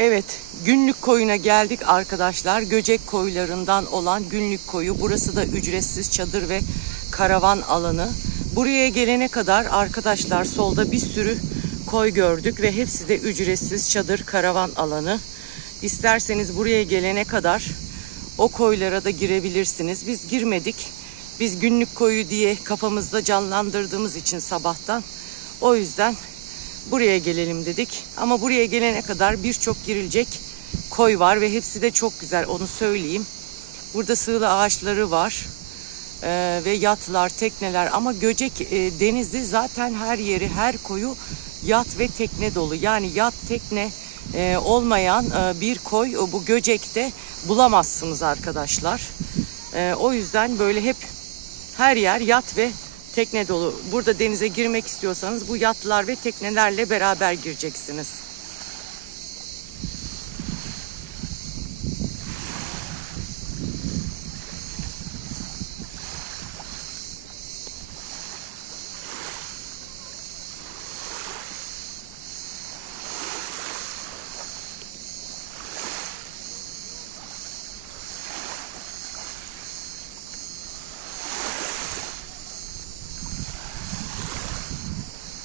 Evet, günlük koyuna geldik arkadaşlar. Göcek koylarından olan günlük koyu. Burası da ücretsiz çadır ve karavan alanı. Buraya gelene kadar arkadaşlar solda bir sürü koy gördük ve hepsi de ücretsiz çadır karavan alanı. İsterseniz buraya gelene kadar o koylara da girebilirsiniz. Biz girmedik. Biz günlük koyu diye kafamızda canlandırdığımız için sabahtan. O yüzden buraya gelelim dedik. Ama buraya gelene kadar birçok girilecek koy var ve hepsi de çok güzel onu söyleyeyim. Burada sığla ağaçları var Ee, ve yatlar, tekneler ama Göcek e, denizi zaten her yeri, her koyu yat ve tekne dolu. Yani yat, tekne e, olmayan e, bir koy o bu Göcek'te bulamazsınız arkadaşlar. E, o yüzden böyle hep her yer yat ve tekne dolu. Burada denize girmek istiyorsanız bu yatlar ve teknelerle beraber gireceksiniz.